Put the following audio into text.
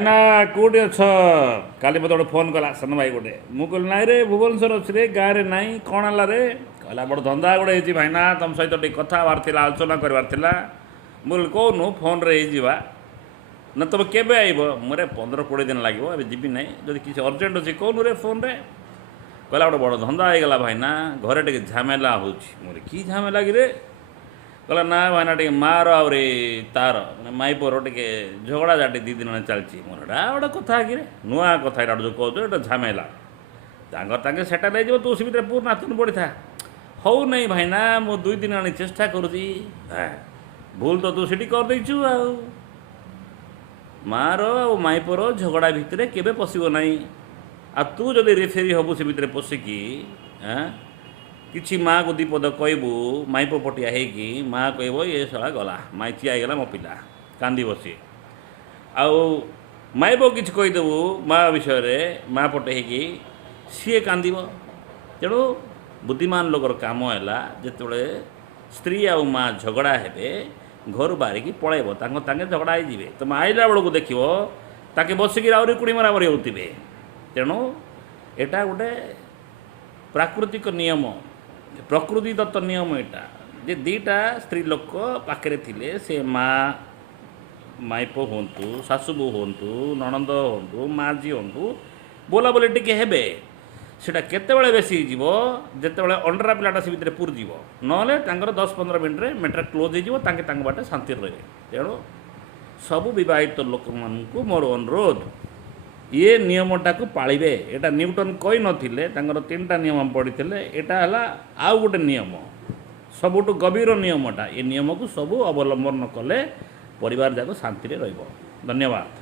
ना कौटी अछ काली मत गोटे फोन कला सान भाई गोटे मुझे नाई रे भुवनेश्वर अच्छी रे गाँव में नाई कौन है रे कहला बड़ धंदा गोटे होती भाईना तुम सहित टे कथबार आलोचना करार मुझे कौन फोन रे जा ना तुम केवे आइब मुझे 15-20 दिन लगे अभी जीवी ना जब किसी अर्जेंट अच्छी कौन रे फोन रे कहला गोटे बड़ धंदा होगा भाईना घरे टे झमेला हो कि झमेला कि रे कहला ना भाईना टे मार आउे तार मैंने माइपर टे झगड़ा झाटी 2 दिन चलती मोर एटा गोटे कथा कि नुआ कथा यहाँ जो कहो ये झमेला तांगे सेटल हो तू से भीतर पूर्ण नातुन पड़ी था हौ नहीं भाईना मु 2 दिन आनी चेष्टा करुँगी भूल तो तू सीटी करदेचु आ मार आ माइपर झगड़ा भितर केबे पशिब नहीं आ तू जदि रेफेरी हबु से भितर पशिकी किसी माँ को 2 पद कहबू माइप पटिया होगी माँ कह ये साला गला माइचिया गला मो पिला कांदी बसी आउ माइप किसी कहीदेबू माँ विषय माँ पटे होगी सी कांद तेणु बुद्धिमान लोकर काम है जिते स्त्री आ माँ झगड़ा हे घर बाहरिकी पलैब तांगे झगड़ा हो तुम आइला बेलू देख ताके बसिकी आहरी कुड़ी मरामरी होते तेणु एटा गोटे प्राकृतिक नियम प्रकृति दत्त नियम यहाँ जे 2टा स्त्री लोक पाखे थे से माँ माइप हूँ शाशुबो हूँ नणंद हूँ माँ जी हूँ बोला बोले टी हे सेटा केतेबेले बेसी जीव जितेबाला अंडरा पिलाटा से भितर पूरी जीव नहले 10-15 मिनट में मैटर क्लोज हो बाटे शांति रहे तेणु सबु विवाहित लोक मानू मोर अनुरोध ये नियमटा को पालिबे एटा न्यूटन कही नथिले 3टा नियम पढ़ी एटा हला आउ गोटे नियम सबुठु गभीर नियमटा ये नियम को सबू अवलंबन कले परिवार जाक शांति रहिबो। धन्यवाद।